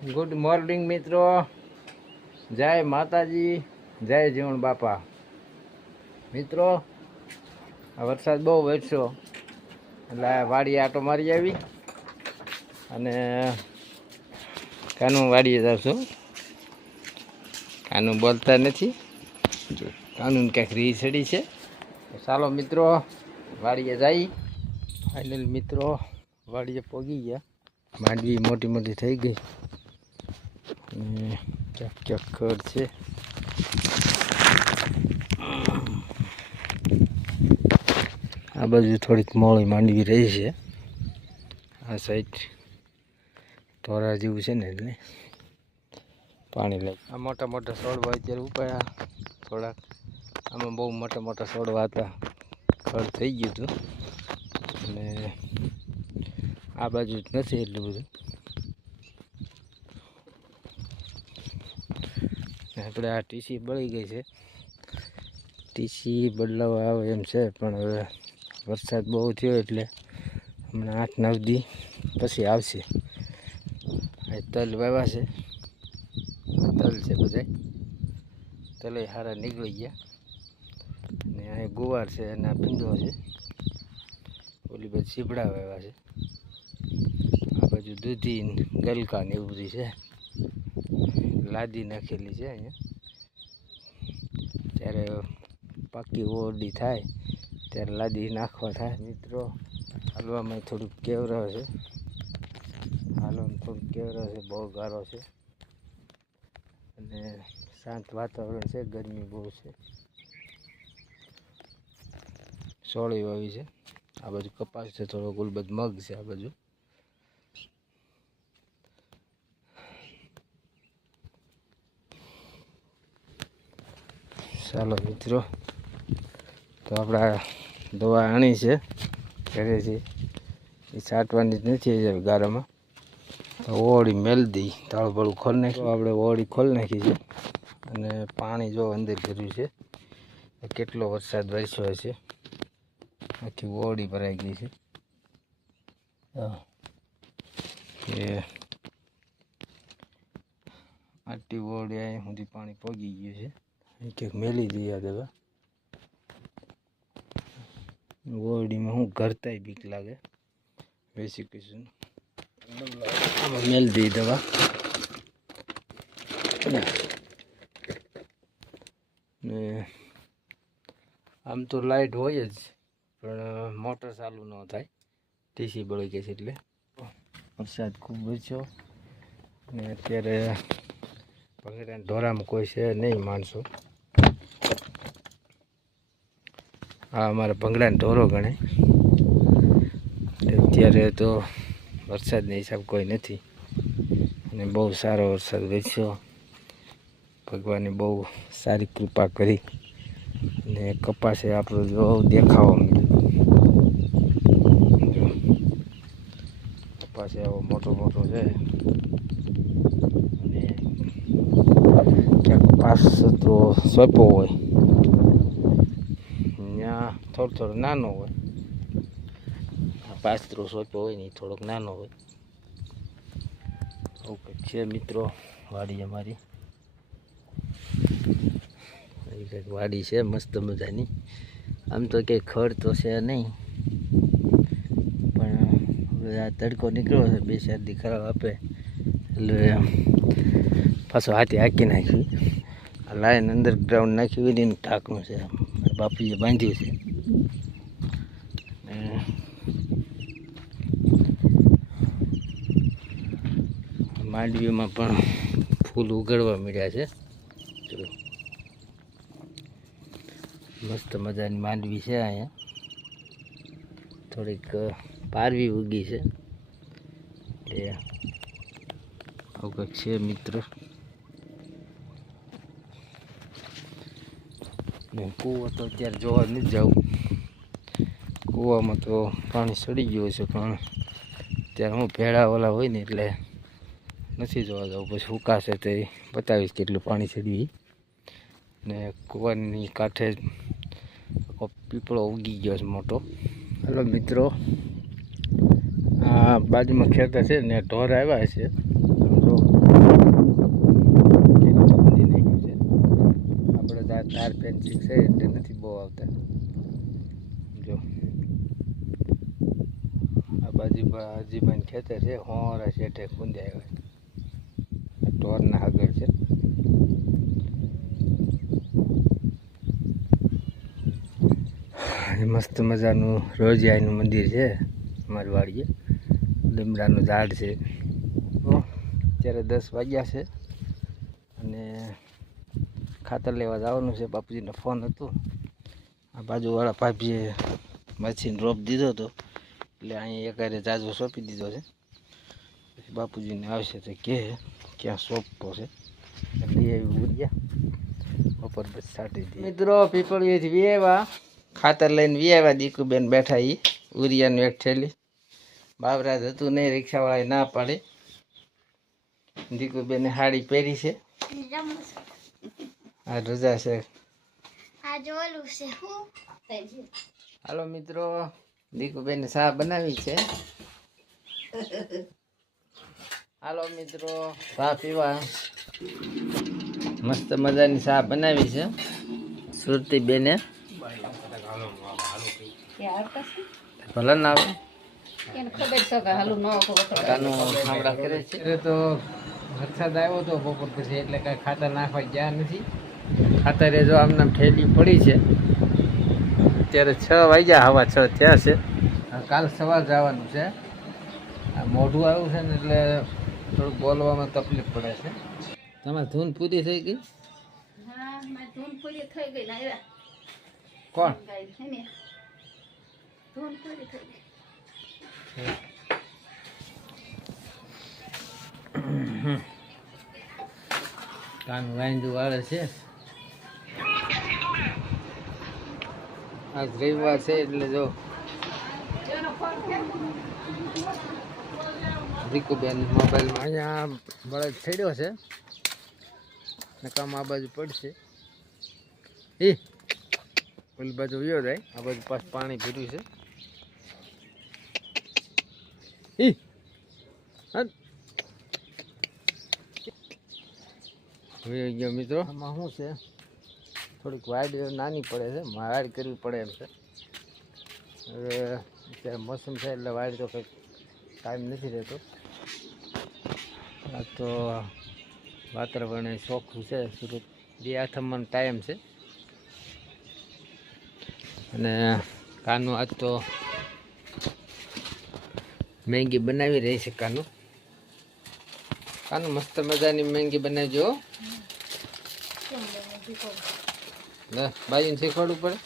Good morning મિત્રો, જય માતાજી, જય જીવણ બાપા. મિત્રો આ વરસાદ બહુ વરસ્યો એટલે વાડીએ આટો મારી આવી અને કાનું વાડીએ જાઉં છું. કાનું બોલતા નથી, કાનું ક્યાંક રી ચડી છે. ચાલો મિત્રો વાડીએ જઈ. ફાઇનલ મિત્રો વાડીએ પહોંચી ગયા. માંડવી મોટી મોટી થઈ ગઈ અને ક્યાંક ક્યાંક ખડ છે. આ બાજુ થોડીક મોળી માંડવી રહી છે. આ સાઈડ ધોરા જેવું છે ને એટલે પાણી લાગે. આ મોટા મોટા છોડવા અત્યારે ઉપાયા થોડાક. આમાં બહુ મોટા મોટા છોડવા હતા, ખડ થઈ ગયું હતું અને આ બાજુ નથી એટલું બધું. આપણે આ ટીસી બળી ગઈ છે. ટીસી બદલાવા આવે એમ છે, પણ હવે વરસાદ બહુ થયો એટલે હમણાં 8-9 દી પછી આવશે. આ તલ વાવ્યા છે, તલ છે બધા. તલે સારા નીકળી ગયા અને આ ગુવાર છે અને આ ભીંડો છે. ઓલી બધી સીપડા વાવ્યા છે. આ બાજુ દૂધી ગલકા ને એવું બધું છે. લાદી નાખેલી છે અહીંયા. ત્યારે પાકી ઓરડી થાય ત્યારે લાદી નાખવા થાય. મિત્રો હાલવામાં થોડુંક કેવરો છે, હાલવામાં થોડુંક કેવરો છે. બહુ ગારો છે અને શાંત વાતાવરણ છે. ગરમી બહુ છે. સોળી વાવી છે. આ બાજુ કપાસ છે, થોડો ગુલબદ મગ છે. આ બાજુ ચાલો મિત્રો, તો આપણે દવા આણી છે ઘરેથી. એ છાંટવાની જ નથી ગારામાં. તો ઓળી મેલ દી, તાળું બાળું ખોલી નાખી. આપણે ઓળી ખોલી નાખી છે અને પાણી જો અંદર કર્યું છે. કેટલો વરસાદ વરસ્યો છે, આખી ઓળી ભરાઈ ગઈ છે. આટલી ઓળી અહીં સુધી પાણી પહોંચી ગયું છે. ક્યાંક મેલી દઈએ દવા. ઓરડીમાં હું ઘરતાય બીક લાગે. બેસી કહીશું આમાં મેલ દઈ દવા. ને આમ તો લાઇટ હોય જ, પણ મોટર ચાલુ ન થાય. ટીસી બળી ગઈ છે એટલે. વરસાદ ખૂબ વરસ્યો ને અત્યારે ભંગેરાના ઢોરામાં કોઈ છે નહીં માણસો. આ અમારા ભંગડાના ઢોરો ગણે. અત્યારે તો વરસાદના હિસાબ કોઈ નથી અને બહુ સારો વરસાદ વરસ્યો. ભગવાને બહુ સારી કૃપા કરી અને કપાસે આપણો જો દેખાવા મળ્યો. કપાસે આવો મોટો મોટો છે અને ક્યાંક પાસ તો સોંપો હોય, ત્યાં થોડો થોડો નાનો હોય. આ પાસ્ત્રો સોંપો હોય ને થોડોક નાનો હોય. ઓકે છે મિત્રો વાડી અમારી. કંઈક વાડી છે મસ્ત મજાની. આમ તો કંઈ ખડ તો છે નહીં, પણ હવે આ તડકો નીકળ્યો છે. 2-4 દી ખરાબ આપે એટલે પાછો હાથી હાંકી નાખી. આ લાઈન અંડરગ્રાઉન્ડ નાખી હોય ને ઢાંકણું છે. બાપુએ બાંધ્યું છે. માંડવીમાં પણ ફૂલ ઉગાડવા મળ્યા છે. મસ્ત મજાની માંડવી છે અહીંયા. થોડીક પારવી ઉગી છે એ આવું કંઈક છે મિત્રો. કૂવો તો અત્યારે જોવા નથી જવું. કૂવામાં તો પાણી સડી ગયું છે, પણ અત્યારે હું ભેળા ઓલા હોય ને એટલે નથી જોવા જવું. પછી સુકાશે તે બતાવીશ કેટલું પાણી ચડ્યું. ને કૂવાની કાંઠે પીપળો ઉગી ગયો છે મોટો. હલો મિત્રો, આ બાજુમાં ખેતર છે ને ઢોર આવ્યા છે. ધાર ફેન્સિંગ છે એટલે નથી બહુ આવતા. જો આ બાજુ હજીબાન ખેતર છે, હોરા શેઠે કુંદ્યા હોય ઢોરના આગળ છે. મસ્ત મજાનું રોજિયાનું મંદિર છે અમારી વાડીએ. લીમડાનું ઝાડ છે. અત્યારે 10 વાગ્યા છે અને ખાતર લેવા જવાનું છે. બાપુજીનો ફોન હતો. આ બાજુવાળા ભાભીએ મશીન રોપ દીધો હતો એટલે અહીંયા એકારે જાજો સોંપી દીધો છે. પછી બાપુજીને આવશે તો કે ક્યાં સોંપવો છે એટલે એવી ઉર્યા બપોર પછી છાંટી દીધી. મિત્રો પીપળીએથી વિયેવા ખાતર લઈને વિયેવા. દીકુબેન બેઠા એ ઉરિયાનું એક થેલી. બાબરાજ હતું નહીં, રિક્ષાવાળાએ ના પાડી. દીકુબેને સાડી પહેરી છે. આ રજા છે. હાલો મિત્રો, દીકુબેન ચા બનાવી છે. હાલો મિત્રો, ચા પીવા. મસ્ત મજાની ચા બનાવી છે સુરતી બેને. ભલે ના આવે તો વરસાદ આવ્યો હતો બપોર પછી એટલે કાંઈ ખાતર નાખવા ગયા નથી. ખાતરે જો આમને ઠેલી પડી છે. અત્યારે 6 વાગ્યા, હવા 6 થયા છે. કાલ સવાર જવાનું છે. આ મોઢું આવ્યું છે ને એટલે થોડુંક બોલવામાં તકલીફ પડે છે. તમારી ધૂન પૂરી થઈ ગઈ? કોણ? કાનું વાંદું વાળે છે. આજ રવિવાર છે એટલે જો દીકુબેન મોબાઈલમાં અહીંયા બળદ છેડ્યો છે ને કામ આ બાજુ પડશે. ઓલી બાજુ વ્યો જાય, આ બાજુ પાછું પાણી ભર્યું છે. ગયો મિત્રો. આમાં શું છે, થોડીક વાડ નાની પડે છે, વાડ કરવી પડે એમ છે. હવે અત્યારે મોસમ છે એટલે વાડ તો કંઈક ટાઈમ નથી રહેતો. આ તો વાતાવરણ ચોખ્ખું છે. સુરત 2 આથમનો ટાઈમ છે અને કાનું આજ તો મેંગી બનાવી રહી છે. કાનું મસ્ત મજાની મેંગી બનાવજો. બાજુને શીખવાડવું પડે.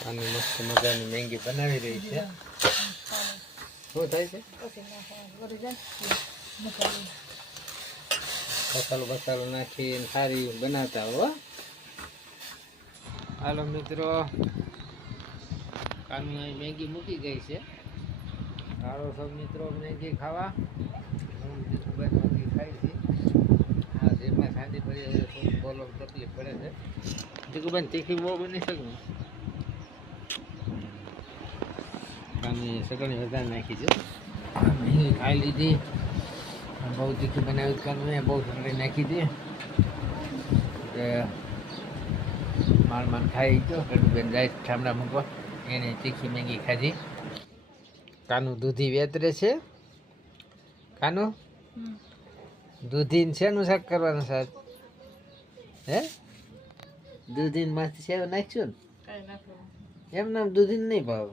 કાનું મસ્ત મજાની મેંગી બનાવી રહી છે. શું થાય છે? મસાલો નાખીને સારી બનાવતા હો. હાલો મિત્રો, કાનું અહીં મેગી મૂકી ગઈ છે. સારો સૌ મિત્રો મેગી ખાવા. મેગી ખાઈ છે. હા, જેમાં સાંજે પડી બોલો તકલીફ પડે છે. દીકુબેન તીખી બહુ બની શકે ને? કાની સગણી વધારે નાખી છે. મેગી ખાઈ લીધી. બહુ તીખી બનાવી કાનું બહુ સગડી નાખી દે. માન ખાઈ ગયો. કડુબેન જાય ઠામડા મૂકો, એને તીખી મેગી ખાધી. કાનું દૂધી વેતરે છે. કાનું દૂધીને શેનું શાક કરવાનું સાહેબ? હે, દૂધીને માંથી સેવ નાખશું ને? એમ નામ દૂધીને નહીં ભાવ?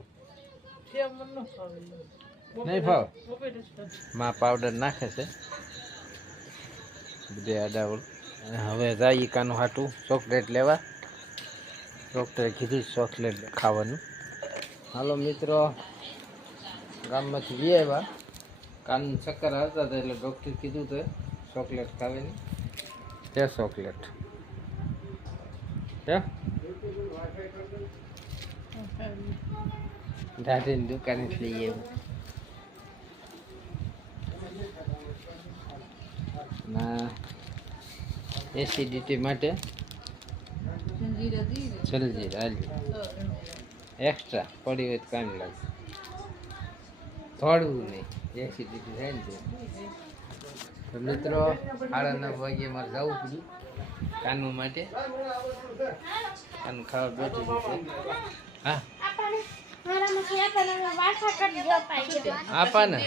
નહીં ભાવ? માં પાવડર નાખે છે બધે આડાવડ. હવે જઈએ કાનું હાટું ચોકલેટ લેવા. ડૉક્ટરે કીધું ચોકલેટ ખાવાનું. હાલો મિત્રો, ગામમાંથી લઈ આવ્યા. કાન ચક્કર આવતા હતા એટલે ડૉક્ટરે કીધું તો ચોકલેટ ખાવાની. તે ચોકલેટ દાદીની દુકાનેથી લઈ આવ્યું. ના એસિડિટી માટે જલ્દી હાલી એક્સ્ટ્રા પડી હોય તો કામ લાગે. થોડવું નહીં, એસિડિટી થાય ને. તો મિત્રો 9:30 વાગે મારે જવું પડ્યું કાનુ માટે. કાનુ ખાવા બેઠી છે. હા આપા ને